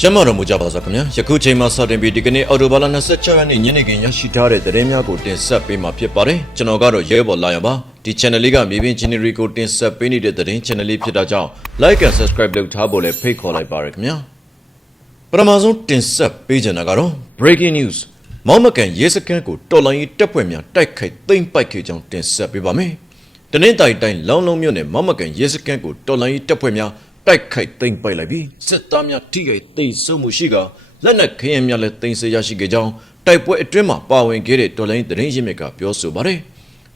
ကျမ်းမာတော်မူကြပါစေခင်ဗျာယခုချိန်မှာစတင်ပြီးဒီကနေ့အော်တိုဘာလ26ရက်နေ့ညနေခင်းရရှိထားတဲ့သတင်းများကိုတင်ဆက်ပေးမှာဖြစ်ပါတယ်ကျွန်တော်ကတော့ရဲဘော်လာရပါဒီ channel လေးကမြေပြင် general ကိုတင်ဆက်ပေးနေတဲ့သတင်း channel လေးဖြစ်တာကြောင့် like and subscribe လုပ်ထားဖို့လည်းဖိတ်ခေါ်လိုက်ပါရခင်ဗျာပထမဆုံးတင်ဆက်ပေးချင်တာကတော့ breaking news မောင်မကန်ရဲစခန်းကိုတော်လိုင်းရေးတပ်ဖွဲ့များတိုက်ခိုက်သိမ်းပိုက်ခဲ့ကြောင်းတင်ဆက်ပေးပါမယ်တနင်္သာရီတိုင်းလောင်းလုံးမြို့နယ်မောင်မကန်ရဲစခန်းကိုတော်လိုင်းရေးတပ်ဖွဲ့များ တိုက်ခိုက်သိမ်းပိုက်လိုက်ပြီးစစ်သားများထိခိုက်သိမ်းဆုပ်မှုရှိကလက်နက်ခရင်များလည်းသိမ်းဆည်းရရှိခဲ့ကြောင်းတိုက်ပွဲအတွင်းမှာပါဝင်ခဲ့တဲ့တော်လိုင်းသတင်းရင်းမြစ်ကပြောဆိုပါတယ်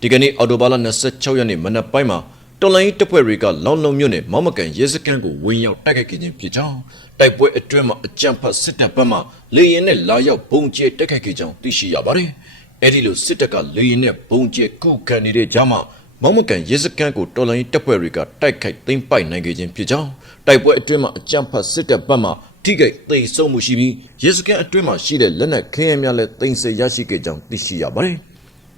ဒီကနေ့အော်တိုဘာလ26ရက်နေ့မနက်ပိုင်းမှာတော်လိုင်းတပ်ဖွဲ့တွေကလောင်းလုံးမြို့နယ်မောင်မကန်ရဲစခန်းကိုဝင်ရောက်တိုက်ခိုက်ခဲ့ခြင်းဖြစ်ကြောင်းတိုက်ပွဲအတွင်းမှာအကြမ်းဖက်စစ်တပ်ဘက်မှလေရင်နဲ့လာရောက်ဘုံကျဲတိုက်ခိုက်ခဲ့ကြောင်းသိရှိရပါတယ်အဲ့ဒီလိုစစ်တပ်ကလေရင်နဲ့ဘုံကျဲကုခံနေတဲ့ကြားမှာမောင်မကန်ရဲစခန်းကိုတော်လိုင်းတပ်ဖွဲ့တွေကတိုက်ခိုက်သိမ်းပိုက်နိုင်ခဲ့ခြင်းဖြစ်ကြောင်း တိုက်ပွဲအတွင်းမှာအကြမ်းဖက်စစ်တပ်ဘက်မှထိခိုက်သိမ်းဆုံးမှုရှိပြီးရဲစခန်းအတွင်းမှာရှိတဲ့လက်နက်ခဲယမ်းများလည်းသိမ်းဆည်းရရှိခဲ့ကြောင်းသိရှိရပါတယ်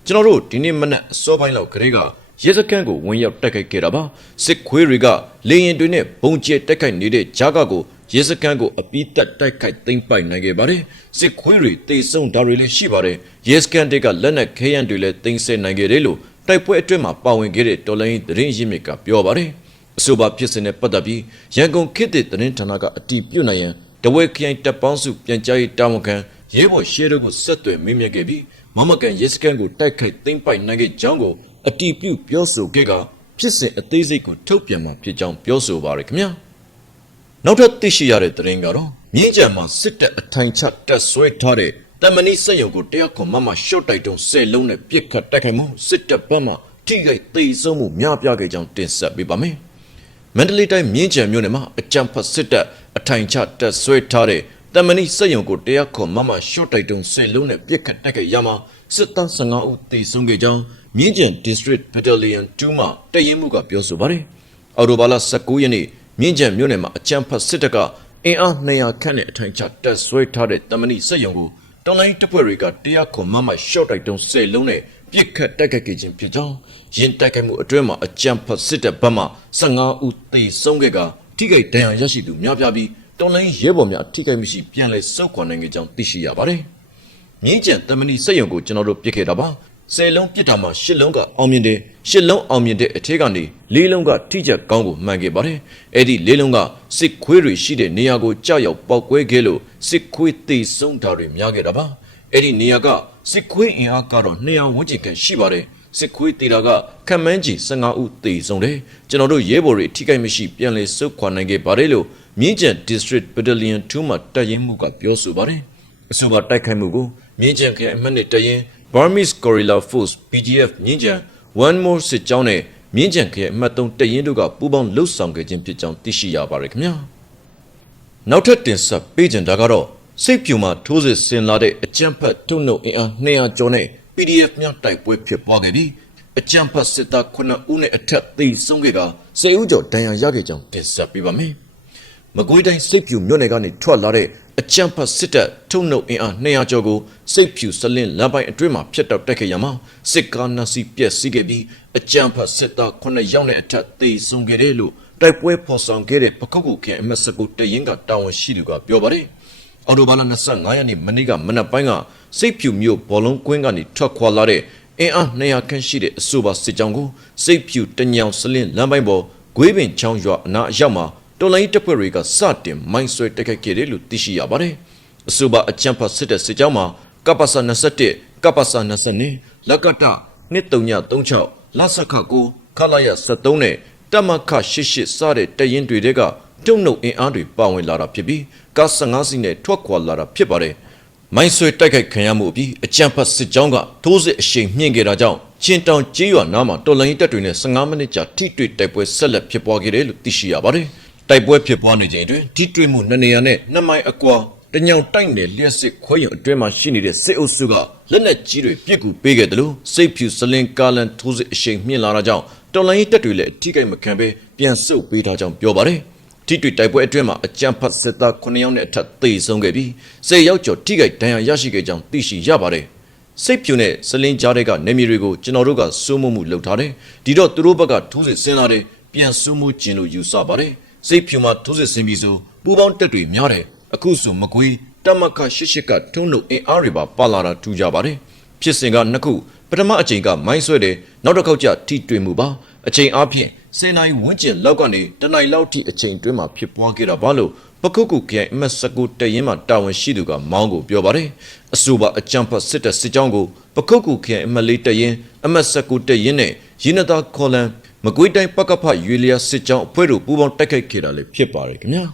ကျွန်တော်တို့ဒီနေ့မနက်အစောပိုင်းလောက်ကလေးကရဲစခန်းကိုဝင်ရောက်တိုက်ခိုက်ခဲ့တာပါစစ်ခွေးတွေကလေရင်တွေနဲ့ဘုံကျဲတိုက်ခိုက်နေတဲ့ဂျာကကိုရဲစခန်းကိုအပီးတက်တိုက်ခိုက်သိမ်းပိုက်နိုင်ခဲ့ပါတယ်စစ်ခွေးတွေတေဆုံးတာတွေလည်းရှိပါတယ်ရဲစခန်းတွေကလက်နက်ခဲယမ်းတွေလည်းသိမ်းဆည်းနိုင်ခဲ့တယ်လို့တိုက်ပွဲအတွင်းမှာပါဝင်ခဲ့တဲ့တော်လိုင်းသတင်းရင်းမြစ်ကပြောပါတယ် အဆိုပါဖြစ်စဉ်နဲ့ပတ်သက်ပြီးရန်ကုန်ခေတ်သစ်သတင်းဌာနကအတည်ပြုနိုင်ရန်တဝဲခရိုင်တပ်ပေါင်းစုပြန်ကြားရေးတာဝန်ခံရဲဘော်ရှေတို့ကိုဆက်သွယ်မေးမြန်းခဲ့ပြီးမမကန်ရဲစခန်းကိုတိုက်ခိုက်သိမ်းပိုက်နိုင်ခဲ့ကြောင်းကိုအတည်ပြုပြောဆိုခဲ့ကဖြစ်စဉ်အသေးစိတ်ကိုထုတ်ပြန်မှာဖြစ်ကြောင်းပြောဆိုပါရခင်ဗျာနောက်ထပ်သိရှိရတဲ့သတင်းကတော့မြင်းကြံမှာစစ်တပ်အထိုင်ချတပ်ဆွဲထားတဲ့တမဏိစက်ရုံကိုတရက်ခွန်မမရှော့တိုက်တုံးဆယ်လုံးနဲ့ပြစ်ခတ်တိုက်ခိုက်မှုစစ်တပ်ဘက်မှထိခိုက်သိမ်းဆုံးမှုများပြားခဲ့ကြောင်းတင်ဆက်ပေးပါမယ် မန္တလေးတိုင်းမြင်းကြံမြို့နယ်မှာအကြံဖတ်စစ်တပ်အထိုင်ချတပ်ဆွဲထားတဲ့တမဏိစက်ရုံကိုတရက်ခွန်မမရှော့တိုက်တုံးဆယ်လုံးနဲ့ပြစ်ခတ်တိုက်ခိုက်ရမှာစစ်သား15ဦးသေဆုံးခဲ့ကြောင်းမြင်းကြံ District Battalion 2မှတရင်မှုကပြောဆိုပါတယ်အော်တိုဘာလ19ရက်နေ့မြင်းကြံမြို့နယ်မှာအကြံဖတ်စစ်တပ်ကအင်အား200ခန့်နဲ့အထိုင်ချတပ်ဆွဲထားတဲ့တမဏိစက်ရုံကိုတော်လိုင်းတပ်ဖွဲ့တွေကတရားခွန်မမရှော့တိုက်တုံးဆယ်လုံးနဲ့ ပြစ်ခတ်တိုက်ခိုက်ခဲ့ခြင်းဖြစ်ကြောင်းယင်းတိုက်ခိုက်မှုအတွင်းမှာအကြံဖတ်စစ်တပ်ဘက်မှ15ဦးသေဆုံးခဲ့ကထိခိုက်ဒဏ်ရာရရှိသူများပြားပြီးတော်လိုင်းရဲဘော်များထိခိုက်မှုရှိပြန်လည်စုခွာနိုင်ခဲ့ကြောင်းသိရှိရပါတယ်။မြင်းကျန်တမဏိစက်ရုံကိုကျွန်တော်တို့ပြစ်ခဲ့တာပါ။ဆယ်လုံးပြစ်တာမှာရှစ်လုံးကအောင်မြင်တယ်ရှစ်လုံးအောင်မြင်တဲ့အထက်ကနေလေးလုံးကထိချက်ကောင်းကိုမှန်ခဲ့ပါတယ်။အဲ့ဒီလေးလုံးကစစ်ခွေးတွေရှိတဲ့နေရာကိုကြောက်ရောက်ပောက်ကွဲခဲ့လို့စစ်ခွေးသေဆုံးတာတွေများခဲ့တာပါ။ အဲ့ဒီနေရာကစစ်ခွေးအင်အားကတော့200ဝန်းကျင်ခန့်ရှိပါတယ်။စစ်ခွေးတေတာကခမန်းကြီး15ဦးသေဆုံးတယ်ကျွန်တော်တို့ရဲဘော်တွေထိခိုက်မရှိပြန်လည်စုခွာနိုင်ခဲ့ပါတယ်လို့မြင်းကျန် District Battalion 2မှတပ်ရင်းမှုကပြောဆိုပါတယ်အဆိုပါတိုက်ခိုက်မှုကိုမြင်းကျန်ခရိုင်အမှတ်နဲ့တပ်ရင်း Burmese Guerrilla Force BGF မြင်းကျန် One More စစ်ကြောင်းနဲ့မြင်းကျန်ခရိုင်အမှတ်3တပ်ရင်းတို့ကပူးပေါင်းလှုပ်ဆောင်ခဲ့ခြင်းဖြစ်ကြောင်းသိရှိရပါတယ်ခင်ဗျာနောက်ထပ်တင်ဆက်ပေးကြတာကတော့ စိတ်ပြူမှာထိုးစစ်ဆင်လာတဲ့အကြမ်းဖက်ထုံနှုတ်အင်အား200ကျော်နဲ့ PDF များတိုက်ပွဲဖြစ်ပွားခဲ့ပြီးအကြမ်းဖက်စစ်သား9ဦးနဲ့အထက်သေဆုံးခဲ့က10ဦးကျော်ဒဏ်ရာရခဲ့ကြောင်းတင်ဆက်ပေးပါမယ်။မကွေးတိုင်းစိတ်ပြူမြို့နယ်ကနေထွက်လာတဲ့အကြမ်းဖက်စစ်တပ်ထုံနှုတ်အင်အား200ကျော်ကိုစိတ်ဖြူစလင်းလမ်းပိုင်းအတွင်းမှာဖျက်တောက်တိုက်ခဲ့ရမှာစစ်ကားနှစ်စီးပြက်စီးခဲ့ပြီးအကြမ်းဖက်စစ်သား9ယောက်နဲ့အထက်သေဆုံးခဲ့တယ်လို့တိုက်ပွဲဖော်ဆောင်ခဲ့တဲ့ပခုတ်ကူခရိုင်အမတ်စကူတရင်ကတာဝန်ရှိသူကပြောပါတယ်။ အော်တိုဘာလ25ရက်နေ့မနေ့ကမနက်ပိုင်းကစိတ်ဖြူမြို့ဘောလုံးကွင်းကနေထွက်ခွာလာတဲ့အင်အား200ခန့်ရှိတဲ့အဆိုပါစစ်ကြောင်းကိုစိတ်ဖြူတညောင်စလင်းလမ်းပိုင်းပေါ်ဂွေးပင်ချောင်းရွာအနားအရောက်မှာတော်လိုင်းတပ်ဖွဲ့တွေကစတင်မိုင်းဆွဲတိုက်ခိုက်ခဲ့တယ်လို့သိရှိရပါတယ်။အဆိုပါအကြမ်းဖက်စစ်တဲ့စစ်ကြောင်းမှာကပ္ပစာ21ကပ္ပစာ22လက်ကတ2336လဆခကိုခလာရ73နဲ့တမခ88စတဲ့တရင်တွေတဲက တုံနှုတ်အင်အားတွေပါဝင်လာတာဖြစ်ပြီးကား15စီးနဲ့ထွက်ခွာလာတာဖြစ်ပါတယ်။မိုင်းဆွဲတိုက်ခိုက်ခံရမှုအပြီးအကြမ်းဖက်စစ်ကြောင်းကထိုးစစ်အရှိန်မြင့်ခဲ့တာကြောင့်ချင်းတောင်ကျေးရွာနားမှာတော်လိုင်းတပ်တွေနဲ့15မိနစ်ကြာထိတွေ့တိုက်ပွဲဆက်လက်ဖြစ်ပွားခဲ့တယ်လို့သိရှိရပါတယ်။တိုက်ပွဲဖြစ်ပွားနေချိန်တွင်ထိတွေ့မှုနှစ်နေရာနဲ့နှစ်မိုင်အကွာတညောင်တိုက်နယ်လျှက်စစ်ခွဲရုံအတွင်းမှာရှိနေတဲ့စစ်အုပ်စုကလက်နက်ကြီးတွေပစ်ကူပေးခဲ့တယ်လို့စိတ်ဖြူစလင်ကာလန်ထိုးစစ်အရှိန်မြင့်လာတာကြောင့်တော်လိုင်းတပ်တွေလည်းအထိကိမခံဘဲပြန်ဆုတ်ပေးထားကြောင်းပြောပါတယ်။ ထိတွေ့တိုက်ပွဲအတွင်းမှာအကြမ်းဖက်စစ်သား9ယောက်နဲ့အထက်သေဆုံးခဲ့ပြီး10ယောက်ကျော်ထိခိုက်ဒဏ်ရာရရှိခဲ့ကြောင်းသိရှိရပါတယ်။စိတ်ဖြူနဲ့စလင်းကြားတဲ့ကနေမီတွေကိုကျွန်တော်တို့ကစိုးမိုးမှုလုပ်ထားတယ်။ဒီတော့သူတို့ဘက်ကထိုးစစ်ဆင်းလာတယ်ပြန်စိုးမိုးခြင်းလို့ယူဆပါတယ်။စိတ်ဖြူမှာထိုးစစ်ဆင်ပြီးဆိုပူပေါင်းတက်တွေများတယ်အခုဆိုမကွေးတက်မခရှစ်ရှစ်ကထုံးလို့အင်အားတွေပါပါလာတာထူကြပါတယ် ဖြစ်စဉ်ကနှစ်ခုပထမအချိန်ကမိုင်းဆွဲတယ်နောက်တစ်ခေါက်ကျထိတွေ့မှုပါအချိန်အားဖြင့်စင်နိုင်ဝန်းကျင်လောက်ကနေတနိုင်လောက်ထိအချိန်တွင်းမှာဖြစ်ပွားခဲ့တာပါလို့ပခုတ်ကူခိုင်အမတ်စကူတရင်မှာတာဝန်ရှိသူကမောင်းကိုပြောပါတယ်အဆိုပါအကြံဖတ်စစ်တဲ့စစ်ကြောင်းကိုပခုတ်ကူခိုင်အမတ်လေးတရင်အမတ်စကူတရင်နဲ့ရင်းနသားခေါ်လန်မကွေးတိုင်းပကဖရွေလျာစစ်ကြောင်းအဖွဲ့တို့ပူးပေါင်းတိုက်ခိုက်ခဲ့တာလည်းဖြစ်ပါတယ်ခင်ဗျာ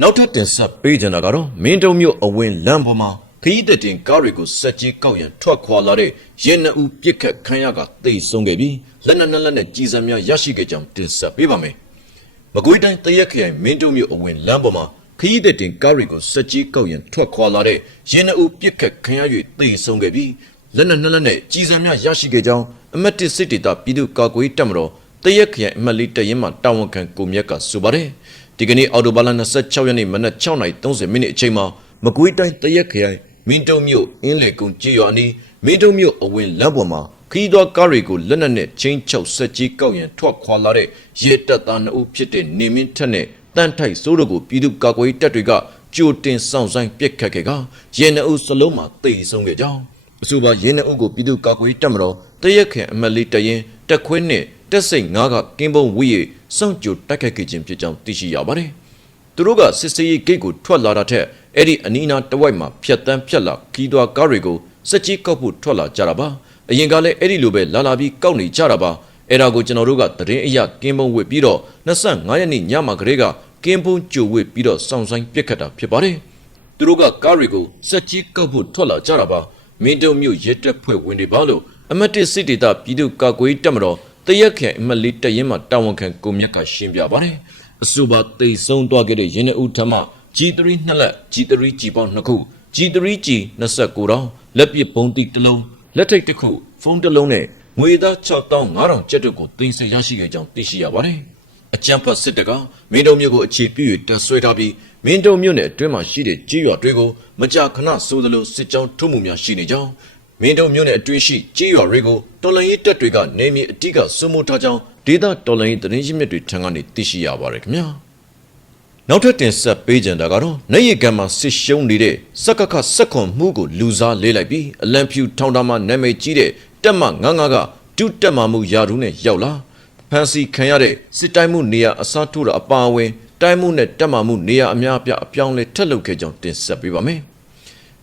နောက်ထပ်တင်ဆက်ပေးကြတာကတော့မင်းတုံမြို့အဝင်လမ်းပေါ်မှာ ခရီးသက်တင်ကားတွေကိုစက်ကြီးကောက်ရန်ထွက်ခွာလာတဲ့ရဲနှစ်ဦးပြစ်ခတ်ခံရကတိတ်ဆုံးခဲ့ပြီးလက်နက်နှစ်လက်နဲ့ကြီးစံများရရှိခဲ့ကြောင်းတင်ဆက်ပေးပါမယ်။မကွေးတိုင်းတရက်ခရိုင်မင်းတုံမြို့အဝင်လမ်းပေါ်မှာခရီးသက်တင်ကားတွေကိုစက်ကြီးကောက်ရန်ထွက်ခွာလာတဲ့ရဲနှစ်ဦးပြစ်ခတ်ခံရ၍တိတ်ဆုံးခဲ့ပြီးလက်နက်နှစ်လက်နဲ့ကြီးစံများရရှိခဲ့ကြောင်းအမတ်တစ်စစ်တေတာပြည်သူ့ကာကွယ်ရေးတပ်မတော်တရက်ခရိုင်အမတ်လေးတရင်မှတာဝန်ခံကိုမြတ်ကဆိုပါတယ်။ဒီကနေ့အော်တိုဘာလ26ရက်နေ့မနက်6:30မိနစ်အချိန်မှာမကွေးတိုင်းတရက်ခရိုင် မင်းတုံမြို့အင်းလေကုန်းကြေးရွာနီးမင်းတုံမြို့အဝင်လမ်းပေါ်မှာခီးသွွားကားတွေကိုလက်နက်နဲ့ချင်းချောက်ဆက်ကြီးကောက်ရန်ထွက်ခွာလာတဲ့ရဲတပ်သား2ဦးဖြစ်တဲ့နေမင်းထက်နဲ့တန်ထိုက်စိုးတို့ကိုပြည်သူ့ကာကွယ်ရေးတပ်တွေကကြိုတင်ဆောင်ဆိုင်ပစ်ခတ်ခဲ့ကရဲ2ဦးစလုံးမှာတိတ်ဆုံးခဲ့ကြောင်းအဆိုပါရဲ2ဦးကိုပြည်သူ့ကာကွယ်ရေးတပ်မတော်တရက်ခရိုင်အမတ်လေးတရင်တက်ခွင်းနဲ့တက်စိတ်9ကကင်းပုံဝီရီစောင့်ကြိုတိုက်ခိုက်ခဲ့ခြင်းဖြစ်ကြောင်းသိရှိရပါတယ်။သူတို့ကစစ်စေးရေးဂိတ်ကိုထွက်လာတာထက် အဲ့ဒီအနီးအနားတဝိုက်မှာဖြတ်တန်းဖြတ်လာခီးသွွားကားတွေကိုစက်ကြီးကောက်ဖို့ထွက်လာကြတာပါအရင်ကလည်းအဲ့ဒီလိုပဲလာလာပြီးကောက်နေကြတာပါအဲ့ဒါကိုကျွန်တော်တို့ကသတင်းအရကင်းပုံဝစ်ပြီးတော့25ရက်နေ့ညမှာကလေးကကင်းပုံကြိုဝစ်ပြီးတော့စောင့်ဆိုင်ပြစ်ခတ်တာဖြစ်ပါတယ်သူတို့ကကားတွေကိုစက်ကြီးကောက်ဖို့ထွက်လာကြတာပါမင်းတုံမြို့ရဲတပ်ဖွဲ့ဝင်တွေပါလို့အမတ်တစ်စစ်ဒေသပြည်သူ့ကာကွယ်ရေးတပ်မတော်တရက်ခန့်အမတ်လေးတရင်မှာတာဝန်ခံကိုမြတ်ကရှင်းပြပါတယ်အဆိုပါတိတ်ဆုံးသွားခဲ့တဲ့ရင်းနှီးဦးထမ G3 နှစ်လက် G3 G ပေါင်းနှစ်ခု G3 G 29တောင်းလက်ပစ်ပုံးတိတစ်လုံးလက်ထိတ်တစ်ခုဖုန်းတစ်လုံးနဲ့ငွေသား6500ကျပ်တို့ကိုတင်ဆက်ရရှိခဲ့ကြောင်းသိရှိရပါတယ်အကြံဖတ်စစ်တကမင်းတုံမြို့ကိုအခြေပြု၍တပ်ဆွဲထားပြီးမင်းတုံမြို့နယ်အတွင်းမှာရှိတဲ့ကြေးရွာတွေကိုမကြာခဏဆိုသလိုစစ်ကြောင်းထုမှုများရှိနေကြောင်းမင်းတုံမြို့နယ်အတွင်းရှိကြေးရွာတွေကိုတော်လန်ရေးတပ်တွေကနေမြေအတိကစုမှုထားကြောင်းဒေသတော်လန်ရေးသတင်းရင်းမြစ်တွေထံကနေသိရှိရပါတယ်ခင်ဗျာ နောက်ထပ်တင်ဆက်ပေးကြတာကတော့နေရကံမှာစစ်ရှုံးနေတဲ့စက္ကခစက်ခွန်မှုကိုလူစားလေးလိုက်ပြီးအလံဖြူထောင်တာမှာနာမည်ကြီးတဲ့တက်မငါးငါးကဒုတက်မမှုယာရုနဲ့ရောက်လာဖန်စီခံရတဲ့စစ်တိုင်းမှုနေရာအစားထိုးတာအပါအဝင် တိုင်းမှုနဲ့တက်မမှုနေရာအများအပြားအပြောင်းလဲထက်လုပ်ခဲ့ကြောင်းတင်ဆက်ပေးပါမယ်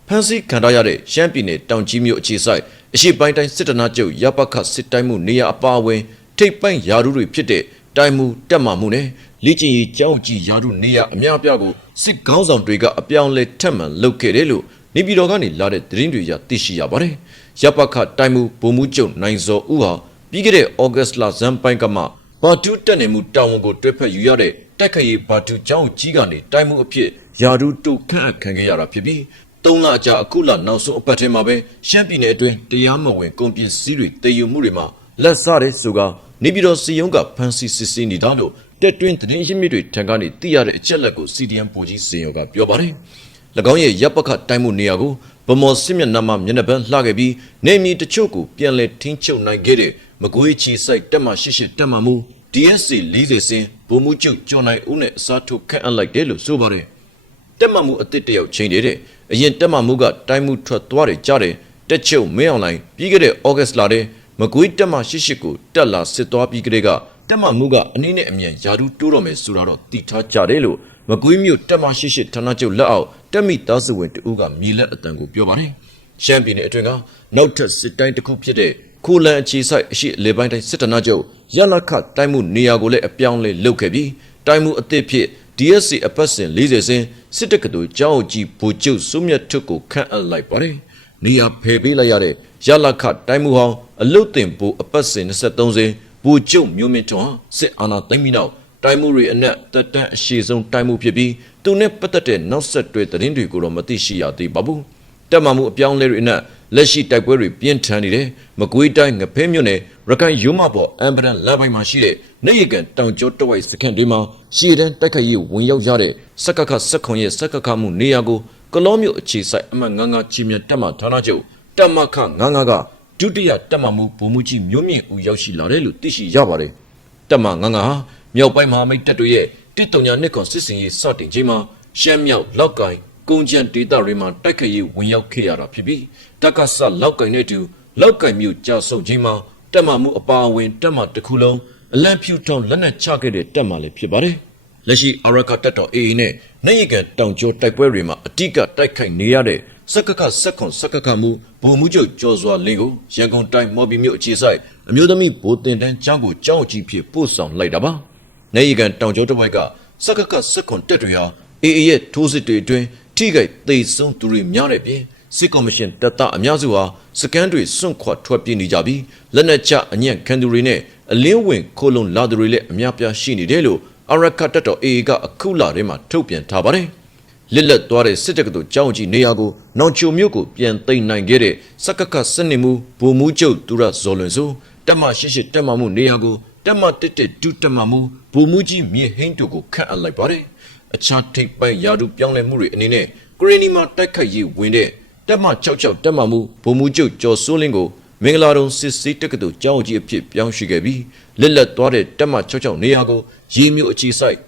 ဖန်စီခံထားရတဲ့ရှမ်းပြည်နယ်တောင်ကြီးမြို့အခြေဆိုင်အရှိပိုင်းတိုင်းစစ်တနာကျုပ်ရပ်ပတ်ခစစ်တိုင်းမှုနေရာအပါအဝင် ထိပ်ပိုင်းယာရုတွေဖြစ်တဲ့တိုင်းမှုတက်မမှုနဲ့ လေ့ကျင့်ရေးကျောင်းကြီးယာရုနေရာအများအပြားကိုစစ်ကောင်းဆောင်တွေကအပြောင်းလဲထက်မှန်လုပ်ခဲ့တယ်လို့နေပြည်တော်ကနေလာတဲ့သတင်းတွေရသိရှိရပါတယ်။ရပ်ပတ်ခတိုင်းမှုဗိုလ်မှူးချုပ်နိုင်စောဦးဟာပြီးခဲ့တဲ့ဩဂတ်စ်လဇန်ပိုင်းကမှဘာတူးတက်နေမှုတာဝန်ကိုတွဲဖက်ယူရတဲ့တက်ခရီဘာတူးကျောင်းကြီးကနေတိုင်းမှုအဖြစ်ယာရုတုခန့်အပ်ခံခဲ့ရတာဖြစ်ပြီးသုံးလအကြာအခုလနောက်ဆုံးအပတ်ထဲမှာပဲရှမ်းပြည်နယ်အတွင်းတရားမဝင်ကုန်ပစ္စည်းတွေတည်ယူမှုတွေမှာလက်စားတဲ့ဆိုကနေပြည်တော်စီယုံကဖန်စီစစ်စင်းနေတာလို့ တက်တွင်းသတင်းရင်းမြစ်တွေထံကနေသိရတဲ့အချက်လက်ကို CDM ပိုကြီးစီယုံကပြောပါတယ်။၎င်းရဲ့ရပ်ပခတိုင်းမှုနေရာကိုဗမော်စစ်မျက်နှာမှာမျက်နှာပန်းလှခဲ့ပြီးနေမီတချို့ကိုပြန်လည်ထင်းချုပ်နိုင်ခဲ့တဲ့မကွေးချီဆိုင်တက်မှရှစ်ရှစ်တက်မှမူ DSC 40စင်းဗိုလ်မှူးချုပ်ကျော်နိုင်ဦးနဲ့အစားထိုးခန့်အပ်လိုက်တယ်လို့ဆိုပါတယ်။တက်မှမှုအစ်စ်တယောက်ချင်းနေတဲ့အရင်တက်မှမှုကတိုင်းမှုထွက်သွားတယ်ကြားတယ်တက်ချုပ်မင်းအောင်လိုင်းပြီးခဲ့တဲ့ဩဂတ်လထဲမကွေးတက်မှရှစ်ရှစ်ကိုတက်လာစစ်သွားပြီးကလေးက တက်မှမှုကအနည်းနဲ့အမြန်ယာဒူးတိုးတော်မယ်ဆိုတာတော့သိထားကြတယ်လို့မကွေးမြို့တက်မှရှစ်ရှစ်ဌာနချုပ်လက်အောက်တက်မိသားစုဝင်တဦးကမြေလက်အတန်ကိုပြောပါတယ်ရှမ်းပြည်နယ်အတွင်းကနောက်ထပ်စစ်တိုင်းတစ်ခုဖြစ်တဲ့ခိုလန်အခြေဆိုင်အရှိလေပိုင်းတိုင်းစစ်တနာချုပ်ရလခတိုင်းမှုနေရာကိုလည်းအပြောင်းလဲလုပ်ခဲ့ပြီးတိုင်းမှုအသစ်ဖြစ် DSC အပတ်စဉ်40စင်းစစ်တပ်ကတူကျောင်းကြီးဘူကျုပ်စုမြတ်ထွတ်ကိုခန့်အပ်လိုက်ပါတယ်။နေရာဖယ်ပေးလိုက်ရတဲ့ရလခတိုင်းမှုဟောင်းအလုတ်တင်ဘူအပတ်စဉ်23စင်း ဘူကျုပ်မျိုးမြင့်ထွန်းစစ်အာဏာသိမ်းပြီးနောက်တိုင်းမှုတွေအနက်တက်တန်းအရှိဆုံးတိုင်းမှုဖြစ်ပြီးသူနဲ့ပတ်သက်တဲ့နောက်ဆက်တွဲသတင်းတွေကိုတော့မသိရှိရသေးပါဘူး။တက်မှမှုအပြောင်းအလဲတွေအနက်လက်ရှိတိုက်ပွဲတွေပြင်းထန်နေတယ်မကွေးတိုင်းငဖဲမြို့နယ်ရခိုင်ရုံးမပေါ်အမ်ဘရန်လမ်းပိုင်းမှာရှိတဲ့နေရကန်တောင်ကျောတဝိုက်စခန်းတွေမှာရှီတန်းတိုက်ခိုက်ရေးဝင်ရောက်ရတဲ့စက္ကခစက်ခွန်ရဲ့စက္ကခမှုနေရာကိုကလောမြို့အခြေဆိုင်အမှတ်99ချီမြတ်တက်မှဌာနချုပ်တက်မခ99က ဒုတိယတက်မှမှုဗိုလ်မှူးကြီးမျိုးမြင့်ဦးရောက်ရှိလာတယ်လို့သိရှိရပါတယ်တက်မှ99ဟာမြောက်ပိုင်းမဟာမိတ်တပ်တွေရဲ့တစ်တုံညာနှစ်ကွန်စစ်စင်ရေးစတင်ချိန်မှာရှမ်းမြောက်လောက်ကိုင်ကုန်းချံဒေသတွေမှာတိုက်ခတ်ရေးဝင်ရောက်ခဲ့ရတာဖြစ်ပြီးတက္ကဆလောက်ကိုင်နဲ့အတူလောက်ကိုင်မြို့ကြာဆုပ်ခြင်းမှာတက်မှမှုအပါအဝင်တက်မှတစ်ခုလုံးအလံဖြူထောင်လက်နက်ချခဲ့တဲ့တက်မှလည်းဖြစ်ပါတယ်။လက်ရှိအရကတက်တော် AA နဲ့နိုင်ရကန်တောင်ကျော်တိုက်ပွဲတွေမှာအတိကတိုက်ခိုက်နေရတဲ့ စက္ကကစက်ခွန်စက္ကကမှုဗိုလ်မှုချုပ်ကျော်စွာလင်းကိုရန်ကုန်တိုင်းမော်ဘီမြို့အခြေဆိုင်အမျိုးသမီးဗိုလ်တင်တန်းကျောင်းကိုကျောင်းအကြီးဖြစ်ပို့ဆောင်လိုက်တာပါ။နိုင်ရကန်တောင်ကျော်တစ်ဝိုက်ကစက္ကကစက်ခွန်တက်တွေဟာ AA ရဲ့ထိုးစစ်တွေအတွင်းထိခိုက်သိမ်းဆုံးသူတွေများတဲ့ပြင်စစ်ကော်မရှင်တပ်သားအများစုဟာစကန်တွေစွန့်ခွာထွက်ပြေးနေကြပြီးလက်နက်ချအညံ့ခံသူတွေနဲ့အလင်းဝင်ခိုးလုံလာသူတွေလည်းအများပြားရှိနေတယ်လို့အရကတပ်တော် AA ကအခုလာထဲမှာထုတ်ပြန်ထားပါတယ်။ လက်လက်သွားတဲ့စစ်တပ်ကတို့ကြောင်းကြီးနေရာကိုနောင်ချိုမြို့ကိုပြန်သိမ်းနိုင်ခဲ့တဲ့စက္ကကစနစ်မှုဗိုလ်မှူးချုပ်သူရဇော်လွင်ဆိုတက်မရှိရှိတက်မမှုနေရာကိုတက်မတက်တက်ဒုတက်မမှုဗိုလ်မှူးကြီးမြေဟိန်းတို့ကိုခန့်အပ်လိုက်ပါတယ်။အခြားထိပ်ပိုင်းယာတုပြောင်းလဲမှုတွေအနေနဲ့ဂရင်းနီမှာတိုက်ခိုက်ရေးဝင်တဲ့တက်မ66တက်မမှုဗိုလ်မှူးချုပ်ကျော်စိုးလင်းကိုမင်္ဂလာတုံစစ်စေးတက္ကသိုလ်ကျောင်းကြီးအဖြစ်ပြောင်းရွှေ့ခဲ့ပြီးလက်လက်သွားတဲ့တက်မ66နေရာကိုရေမျိုးအခြေစိုက်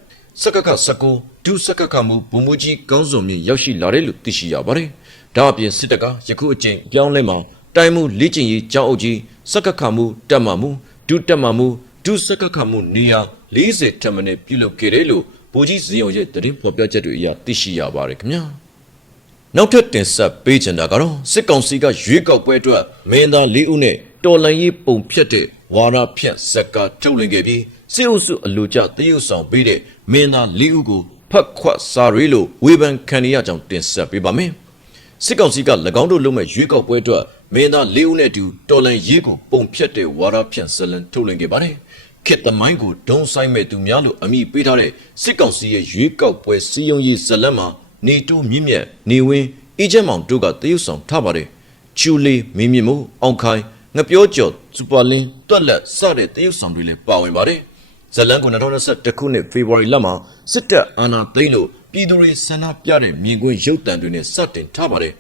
စက္ကက19 ဒုစက္ကကမှုဗိုလ်မှူးကြီးကောင်းစုံမြင့်ရောက်ရှိလာတယ်လို့သိရှိရပါတယ်။ဒါအပြင်စစ်တပ်ကယခုအချိန်ပြောင်းလဲမှာတိုင်းမှုလေ့ကျင့်ရေးကျောင်းအုပ်ကြီးစက္ကကမှုတက်မမှုဒုတက်မမှုဒုစက္ကကမှုနေရာ40ထက်မနည်းပြုလုပ်ခဲ့တယ်လို့ဗိုလ်ကြီးစည်းရုံရဲ့တရင်ဖော်ပြချက်တွေအရသိရှိရပါတယ်ခင်ဗျာနောက်ထပ်တင်ဆက်ပေးချင်တာကတော့စစ်ကောင်စီကရွေးကောက်ပွဲအတွက်မင်းသား၄ဦးနဲ့တော်လန်ရေးပုံဖြတ်တဲ့ဝါရဖြတ်ဇက်ကထုတ်လင်ခဲ့ပြီးစစ်အုပ်စုအလူကျတရုတ်ဆောင်ပေးတဲ့မင်းသား၄ဦးကို ဖတ်ခွတ်စာရီလို့ဝေဖန်ခံရကြောင်းတင်ဆက်ပေးပါမယ်စစ်ကောင်စီက၎င်းတို့လုံးမဲ့ရွေးကောက်ပွဲအတွက်မင်းသား၄ဦးနဲ့အတူတော်လန်ရေးကိုပုံဖြတ်တဲ့ဝါရဖြတ်ဇလန်ထုတ်လင်ခဲ့ပါတယ်ခေတ်သမိုင်းကိုဒုံဆိုင်မဲ့သူများလို့အမိပေးထားတဲ့စစ်ကောင်စီရဲ့ရွေးကောက်ပွဲစီယုံရေးဇလန်မှာနေတိုးမြင့်မြတ်နေဝင်းအေဂျင့်မောင်တို့ကတရုတ်ဆောင်ထားပါတယ်ချူလီမင်းမြင့်မို့အောင်ခိုင်ငပြောကျော်စူပါလင်းတွက်လက်စတဲ့တရုတ်ဆောင်တွေလည်းပါဝင်ပါတယ် ဇလန်ကို2021ခုနှစ်ဖေဖော်ဝါရီလမှာစစ်တပ်အာဏာသိမ်းလို့ပြည်သူတွေဆန္ဒပြတဲ့မြင်ကွင်းရုပ်တံတွေနဲ့စတင်ထားပါတယ်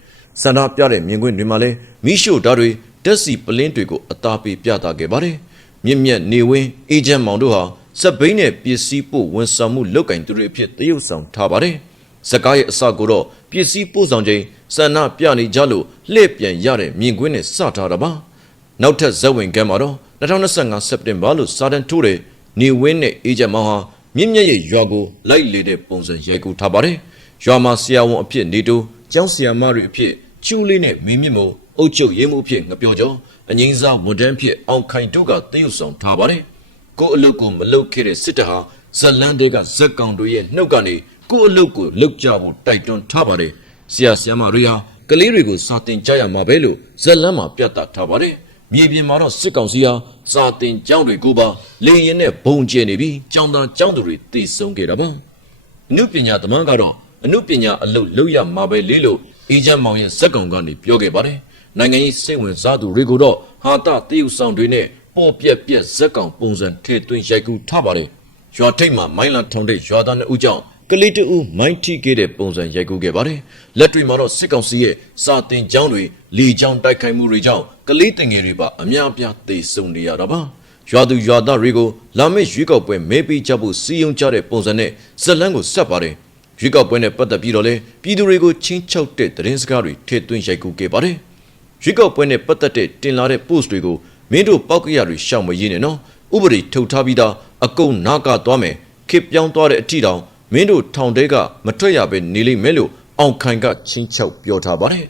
ဆန္ဒပြတဲ့မြင်ကွင်းတွေမှာလည်းမိရှို့ဓာတ်တွေတက်စီပလင်းတွေကိုအသားပေးပြသခဲ့ပါတယ်မြင့်မြတ်နေဝင်းအေဂျင့်မောင်တို့ဟာစက်ဘိန်းနဲ့ပစ္စည်းပို့ဝန်ဆောင်မှုလုပ်ကင်သူတွေအဖြစ်တရုတ်ဆောင်ထားပါတယ်။ဇကားရဲ့အစကိုတော့ပစ္စည်းပို့ဆောင်ခြင်းစန္ဒပြနေကြလို့လှည့်ပြန်ရတဲ့မြင်ကွင်းနဲ့စထားတာပါ။နောက်ထပ်ဇက်ဝင်ကမ်းမှာတော့2025စက်တင်ဘာလို့စာတန်ထိုးတဲ့ နေဝင်းနဲ့အေဂျင့်မောင်ဟာမြင့်မြတ်ရဲ့ရွာကိုလိုက်လေတဲ့ပုံစံရိုက်ကူထားပါတယ်။ရွာမှာဆရာဝန်အဖြစ်နေတူကျောင်းဆရာမတွေအဖြစ်ကျူးလေးနဲ့မင်းမြင့်မို့အုတ်ချုပ်ရေးမှုအဖြစ်ငပြောကြောအငိမ့်စားဝန်တန်းဖြစ်အောင်ခိုင်တို့ကတရုတ်ဆောင်ထားပါတယ်။ကိုယ်အလုပ်ကိုမလုပ်ခဲ့တဲ့စစ်တပ်ဟာဇက်လန်တွေကဇက်ကောင်တို့ရဲ့နှုတ်ကနေကိုယ်အလုပ်ကိုလုပ်ကြဖို့တိုက်တွန်းထားပါတယ်။ဆရာဆရာမတွေဟာကလေးတွေကိုစာတင်ကြရမှာပဲလို့ဇက်လန်မှာပြသထားပါတယ်။ မြေပြင်မှာတော့စစ်ကောင်စီဟာစာတင်ကျောင်းတွေကိုပါလေရင်နဲ့ဘုံကျဲနေပြီးကျောင်းသားကျောင်းသူတွေတည်ဆုံခဲ့တာပါ။အနုပညာသမားကတော့အနုပညာအလုပ်လုပ်ရမှာပဲလေလို့အေဂျင့်မောင်ရဲ့ဇက်ကောင်ကနေပြောခဲ့ပါတယ်။နိုင်ငံရေးစိတ်ဝင်စားသူတွေကိုတော့ဟာတာတရုတ်ဆောင်တွေနဲ့ပေါ်ပြက်ပြက်ဇက်ကောင်ပုံစံထည့်သွင်းရိုက်ကူးထားပါတယ်။ရွာထိပ်မှာမိုင်းလာထောင်တဲ့ရွာသားနှစ်ဦးကြောင့် ကလေးတူမိုင်းထိခဲ့တဲ့ပုံစံရိုက်ကူးခဲ့ပါတယ်။လက်တွေမှာတော့စစ်ကောင်စီရဲ့စာတင်ကျောင်းတွေလေကျောင်းတိုက်ခိုက်မှုတွေကြောင့်ကလေးတင်ငယ်တွေပါအများအပြားသေဆုံးနေရတာပါ။ရွာသူရွာသားတွေကိုလာမယ့်ရွေးကောက်ပွဲမဲပေးကြဖို့စီယုံကြတဲ့ပုံစံနဲ့ဇက်လန်းကိုဆက်ပါတယ်။ရွေးကောက်ပွဲနဲ့ပတ်သက်ပြီးတော့လဲပြည်သူတွေကိုချင်းချောက်တဲ့သတင်းစကားတွေထည့်သွင်းရိုက်ကူးခဲ့ပါတယ်။ရွေးကောက်ပွဲနဲ့ပတ်သက်တဲ့တင်လာတဲ့ post တွေကိုမင်းတို့ပောက်ကရတွေရှောင်မရင်းနဲ့နော်ဥပဒေထုတ်ထားပြီးသားအကုန်နာကသွားမယ်ခေပြောင်းသွားတဲ့အထီတောင် မင်းတို့ထောင်တဲကမထွက်ရပဲနေလိမ့်မယ်လို့အောင်ခိုင်ကချင်းချောက်ပြောထားပါတယ်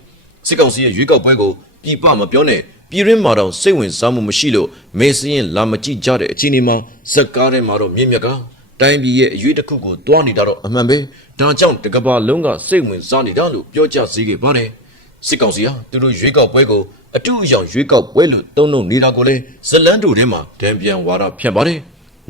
စစ်ကောင်စီရဲ့ရွေးကောက်ပွဲကိုပြည်ပမပြောနဲ့ပြည်ရင်းမှာတော့စိတ်ဝင်စားမှုမရှိလို့မေစရင်လာမကြည့်ကြတဲ့အခြေအနေမှာဇက်ကားထဲမှာတော့မြင့်မြတ်ကတိုင်းပြည်ရဲ့အရွေးတစ်ခုကိုတွားနေတာတော့အမှန်ပဲဒါကြောင့်တကဘာလုံးကစိတ်ဝင်စားနေတာလို့ပြောကြစေခဲ့ပါတယ်စစ်ကောင်စီဟာသူတို့ရွေးကောက်ပွဲကိုအတူအယောင်ရွေးကောက်ပွဲလို့သုံးနှုတ်နေတာကိုလေဇလန်တို့ထဲမှာတံပြန်ဝါဒဖြန့်ပါတယ်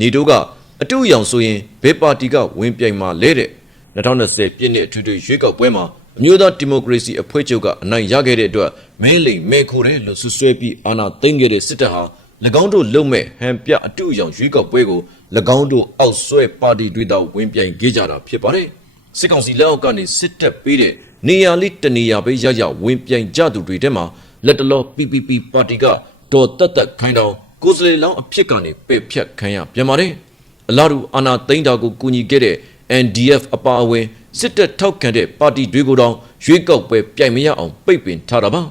နေတို့က အတူအယောင်ဆိုရင်ဘယ်ပါတီကဝင်ပြိုင်မှာလဲတဲ့2020ပြည့်နှစ်အထွေထွေရွေးကောက်ပွဲမှာအမျိုးသားဒီမိုကရေစီအဖွဲ့ချုပ်ကအနိုင်ရခဲ့တဲ့အတွက်မဲလိမ်မဲခိုတယ်လို့ဆွဆွဲပြီးအာဏာသိမ်းခဲ့တဲ့စစ်တပ်ဟာ၎င်းတို့လုံမဲ့ဟန်ပြအတူအယောင်ရွေးကောက်ပွဲကို၎င်းတို့အောက်ဆွဲပါတီတွေတော့ဝင်ပြိုင်ခဲ့ကြတာဖြစ်ပါတယ်စစ်ကောင်စီလက်အောက်ကနေစစ်တပ်ပေးတဲ့နေရာလေးတနေရာပဲရရဝင်ပြိုင်ကြသူတွေထဲမှာလက်တလော PPP ပါတီကတော်တက်တက်ခိုင်းတောင်ကိုယ်စလေလောင်းအဖြစ်ကနေပယ်ဖြတ်ခံရပြန်ပါတယ် အလားတူအာနာသိန်းတာကိုကူညီခဲ့တဲ့ NDF အပါအဝင်စစ်တပ်ထောက်ခံတဲ့ပါတီတွေကိုတောင်ရွေးကောက်ပွဲပြိုင်မရအောင်ပိတ်ပင်ထားတာပါ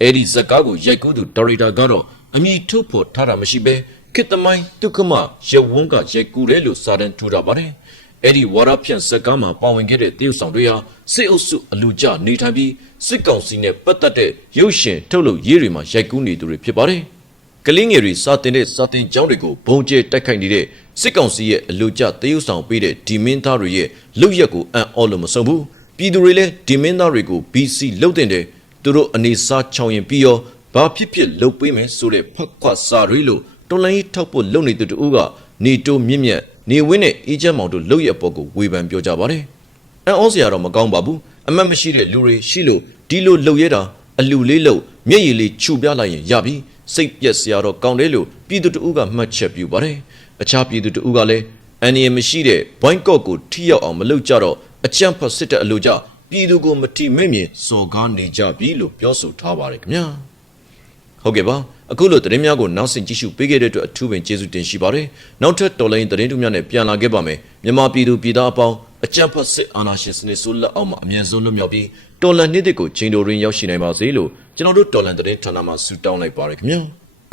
အဲ့ဒီဇက်ကားကိုရိုက်ကူးသူဒါရိုက်တာကတော့အမည်ထုတ်ဖော်ထားတာမရှိဘဲခေတ္တမိုင်းဒုက္ခမရဝန်းကရိုက်ကူးတယ်လို့စာတမ်းထူတာပါတယ်အဲ့ဒီဝါရဖြန့်ဇက်ကားမှာပါဝင်ခဲ့တဲ့တရုတ်ဆောင်တွေဟာစစ်အုပ်စုအလူကြနေထိုင်ပြီးစစ်ကောင်စီနဲ့ပတ်သက်တဲ့ရုပ်ရှင်ထုတ်လုပ်ရေးတွေမှာရိုက်ကူးနေသူတွေဖြစ်ပါတယ် ကလင်းငယ်တွေစာတင်တဲ့စာတင်ကျောင်းတွေကိုဘုံကျဲတိုက်ခိုက်နေတဲ့စစ်ကောင်စီရဲ့အလို့ကျတရုတ်ဆောင်ပေးတဲ့ဒီမင်းသားတွေရဲ့လုတ်ရက်ကိုအံ့ဩလို့မဆုံးဘူးပြည်သူတွေလည်းဒီမင်းသားတွေကို BC လုတ်တင်တယ်သူတို့အနေစားချောင်ရင်ပြီးရောဘာဖြစ်ဖြစ်လုတ်ပေးမယ်ဆိုတဲ့ဖက်ခွတ်စာတွေလို့တွန်လိုင်းထောက်ဖို့လုပ်နေတဲ့တူကနေတိုမြင့်မြတ်နေဝင်းနဲ့အေဂျင့်မောင်တို့လုတ်ရက်ပေါ်ကိုဝေဖန်ပြောကြပါတယ်အံ့ဩစရာတော့မကောင်းပါဘူးအမတ်မရှိတဲ့လူတွေရှိလို့ဒီလိုလှုပ်ရတာအလူလေးလှုပ်မျက်ရည်လေးခြုပြလိုက်ရင်ရပြီ စိတ်ပြက်စရာတော့ကောင်းတယ်လို့ပြည်သူတအုပ်ကမှတ်ချက်ပြုပါတယ်အခြားပြည်သူတအုပ်ကလည်းအန်ရီမရှိတဲ့ဘိုင်းကော့ကိုထိရောက်အောင်မလုပ်ကြတော့အကြမ်းဖက်စစ်တဲ့အလို့ကြပြည်သူကိုမထိမဲ့မြင်စော်ကားနေကြပြီလို့ပြောဆိုထားပါတယ်ခင်ဗျာဟုတ်ကဲ့ပါအခုလိုသတင်းများကိုနောက်ဆင်ကြည့်ရှုပေးခဲ့တဲ့အတွက်အထူးပင်ကျေးဇူးတင်ရှိပါတယ်နောက်ထပ်တော်လိုင်းသတင်းတူများနဲ့ပြန်လာခဲ့ပါမယ်မြန်မာပြည်သူပြည်သားအပေါင်းအကြံဖတ်စစ်အာဏာရှင်စနစ်ဆိုးလက်အောက်မှာအမြန်ဆုံးလွတ်မြောက်ပြီး တော်လန်နေ့တစ်ကိုချိန်တော်ရင်းရောက်ရှိနိုင်ပါစေလို့ကျွန်တော်တို့တော်လန်သတင်းဌာနမှဆုတောင်းလိုက်ပါရခင်ဗျာ